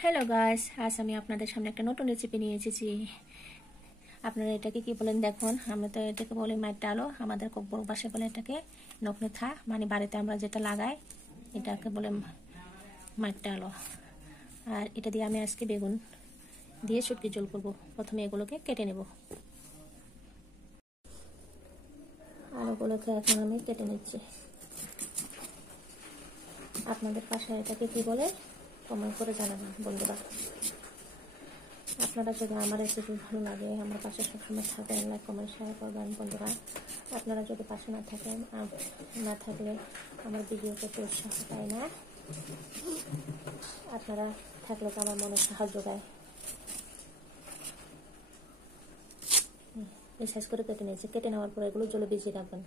Hello guys, আজ আমি আপনাদের সামনে একটা নতুন রেসিপি নিয়ে এসেছি। আপনারা এটাকে কি বলেন দেখুন। আমরা তো এটাকে বলি মাইট আলু, আমাদের বড় ভাষায় বলে এটাকে নকনেথা, মানে বাড়িতে আমরা যেটা লাগাই এটাকে বলে মাইট আলু। আর এটা দিয়ে আমি আজকে বেগুন দিয়ে শুটকি ঝোল করব। প্রথমে এগুলোকে কেটে নেব। আলুগুলোকে এখন আমি কেটে নিচ্ছি। আপনাদের পাশে এটাকে কি বলে কমেন্ট করে জানাবেন বন্ধুরা। আপনারা যদি আমার রেসিপি ভালো লাগে আমার পাশে সবসময় থাকবেন, লাইক কমেন্ট শেয়ার করবেন বন্ধুরা। আপনারা যদি পাশে না থাকেন, না থাকলে আমার ভিডিও করতে উৎসাহ পায় না। আপনারা থাকলে তো আমার মনে সাহায্য দেয়। এই সাইজ করে কেটে নিয়েছি। কেটে নেওয়ার পর এগুলো জলে ভিজিয়ে রাখবেন,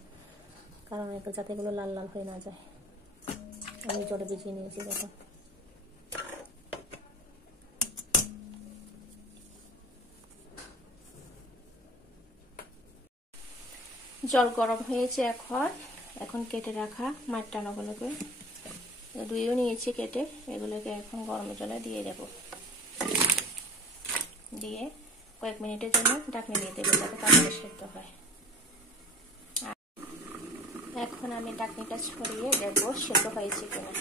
কারণ যাতে এগুলো লাল লাল হয়ে না যায়। আমি জলে ভিজিয়ে নিয়েছি। দেখো জল গরম হয়েছে। এখন কেটে রাখা মাছ আলুগুলোকে ধুয়েও নিয়েছি কেটে, এগুলোকে এখন গরম জলে দিয়ে দেব। দিয়ে কয়েক মিনিটের জন্য ঢাকনি দিয়ে দেবো যাতে তাড়াতাড়ি সেদ্ধ হয়। এখন আমি ঢাকনিটা ছড়িয়ে দেখব সেদ্ধ হয়েছে কিনা।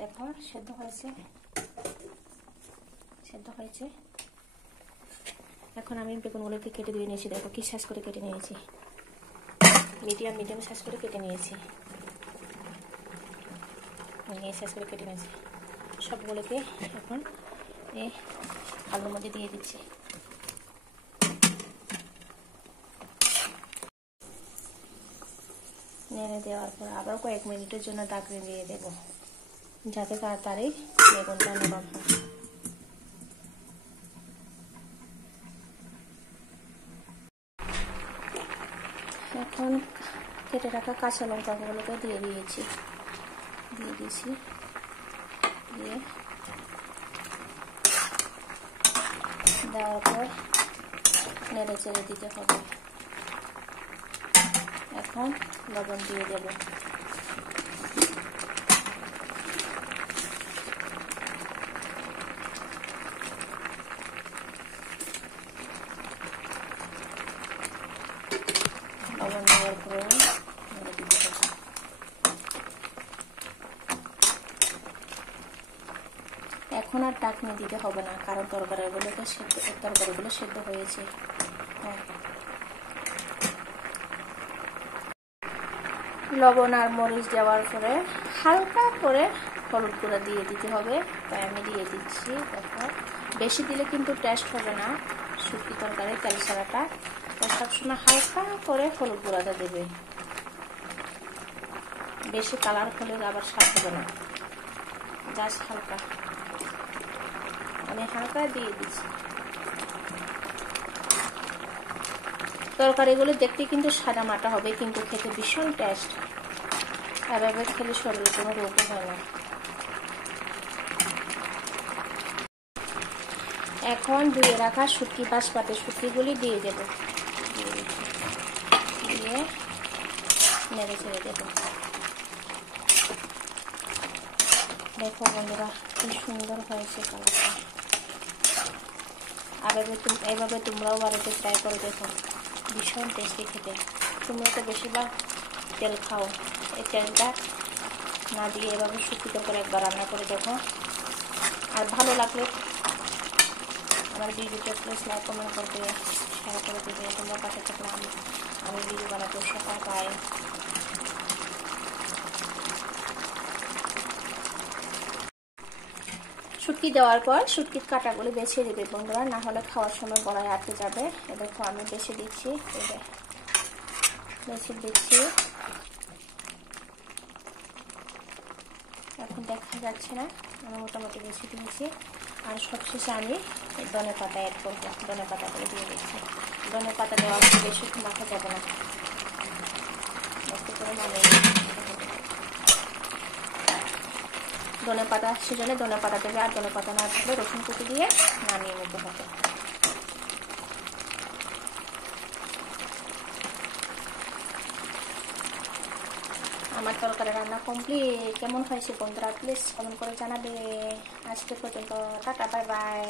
দেখো সেদ্ধ হয়েছে। এখন আমি বেগুনগুলোকে কেটে দিয়ে নিয়েছি। দেখো কি সাইজ করে কেটে নিয়েছি। মিডিয়াম সাইজ করে কেটে নিয়েছি। এই সাইজ করে কেটে নিয়েছি। সবগুলোকে এখন এই আলুর মধ্যে দিয়ে দিচ্ছি। নেড়ে দেওয়ার পর আবার কয়েক মিনিটের জন্য ঢাকনি দিয়ে দেব, যাতে তাড়াতাড়ি বেগুনটা নরম হয়। এখন কেটে রাখা কাঁচা লঙ্কাগুলোকে দিয়ে দিয়েছি। দিয়ে দেওয়ার পর নেড়ে চেড়ে দিতে হবে। এখন লবণ দিয়ে দেব। লবণ দেওয়ার পরে নেড়ে দিতে হবে। এখন আর ঢাকনি দিতে হবে না, কারণ তরকারিগুলো সেদ্ধ হয়েছে। লবণ আর মরিচ দেওয়ার পরে হালকা করে হলুদ গুঁড়া দিয়ে দিতে হবে, তাই আমি দিয়ে দিচ্ছি। দেখো বেশি দিলে কিন্তু টেস্ট হবে না শুটকি তরকারি তেল ছাড়াটা, তো সবসময় হালকা করে হলুদ গুঁড়াটা দেবে। বেশি কালার হলে আবার স্বাদ হবে না, জাস্ট হালকা। আমি হালকা দিয়ে দিচ্ছি। তরকারিগুলো দেখতে কিন্তু সাদা মাটা হবে, কিন্তু খেতে ভীষণ টেস্ট। এভাবে খেলে শরীরে কোনো রোগ হয় না। এখন ধুয়ে রাখা শুটকি বাঁশপাতের শুটকিগুলি দিয়ে দেব। দিয়ে নেড়ে ছেড়ে দেব। দেখো বন্ধুরা কি সুন্দর হয়েছে কালারটা। আর এভাবে তোমরাও বাড়িতে ট্রাই করে দেখো, ভীষণ টেস্টি খেতে। তোমরা তো বেশিরভাগ তেল খাও, এই তেলটা না দিয়ে এভাবে শুটকি তরকারি একবার রান্না করে দেখো। আর ভালো লাগলে আমার ভিডিওটা প্লিজ লাইক কমেন্ট করতে শেয়ার করে দেবে। তোমরা পাশে থাকলে আমি ভিডিও বানাতে সকাল পাই। শুটকি দেওয়ার পর শুটকির কাঁটাগুলো বেছে দেবে বন্ধুরা, না হলে খাওয়ার সময় গলায় আটকে যাবে। দেখো আমি বেছে দিচ্ছি। এখন দেখা যাচ্ছে না, আমি মোটামুটি বেছে দিয়েছি। আর সবশেষে আমি ধনে পাতা অ্যাড করবো। ধনে পাতাগুলো দিয়ে দিচ্ছি। ধনে পাতা দেওয়ার পর বেশি মাখা যাবে না, করে নামিয়ে ধনে পাতা সেজন্য ধনে পাতা দেবে। আর ধনে পাতা না থাকলে রসুন কুচি দিয়ে নামিয়ে নিতে হবে। আমার তরকারি রান্না কমপ্লিট। কেমন হয়েছে বন্ধুরা প্লিজ কমেন্ট করে জানাবে। আজকে পর্যন্ত টাটা, বাই বাই।